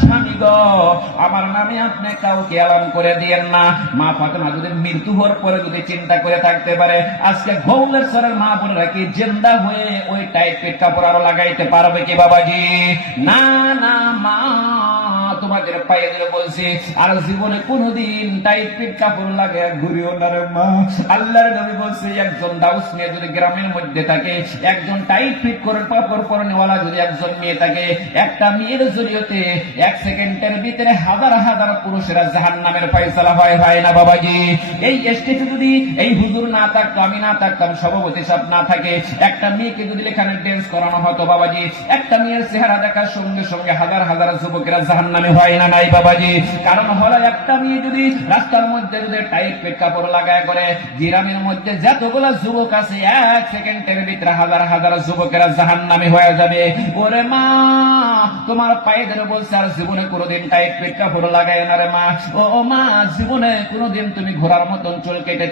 স্বামী গো, আমার নামে আপনি কাউকে এলান করে দিয়েন না। মা ফাতেমা যদি মৃত্যু হওয়ার পরে যদি চিন্তা করে থাকতে পারে, আজকে গৌলের সরের মা বোনেরা কি জিন্দা হয়ে ওই টাইট পেট কাপড় আরো লাগাইতে পারবে কি বাবাজি? না না মা, তোমাদের পায়ে ধরে বলছি, আর জীবনে কোনোদিন টাইট পেট কাপড় লাগে ঘুরিও না রে মা। আল্লাহর নবী বলছে, একজন দাউস মেয়ে যদি গ্রামের মধ্যে থাকে, একজন টাইট ফিট করে কাপড় পরনেওয়ালা যদি একজন মেয়ে থাকে, একটা মেয়ের জরিয়তে 1 সেকেন্ডের ভিতরে হাজার হাজার পুরুষেরা জাহান্নামের ফয়সালা হয় না বাবাজি। এই স্টেজে যদি এই হুজুর না থাকতো, আমি না থাকতাম, সভাপতি সব না থাকে, একটা মেয়েকে যদি এখানে ড্যান্স করানো হতো বাবাজি, একটা মেয়ের চেহারা দেখার সঙ্গে সঙ্গে হাজার হাজার যুবকেরা জাহান্নামে হয় না নাই বাবাজি? কারণ হলো, একটা মেয়ে যদি রাস্তার মধ্যে যদি টাইট পেট কাপড় লাগায় করে, গ্রামের মধ্যে যতগুলো যুবক আছে 1 সেকেন্ডের ভিতরে হাজার হাজার যুবকেরা জাহান্নামে হয়ে যাবে। ওরে মা, তোমার পায়ে ধরে বলছে, আর জীবনে কোনোদিন টাইট পেট কাপড় লাগায় না রে মা। ও মা, জীবনে কোনোদিন তুমি ঘোড়ার মতন চুল কেটে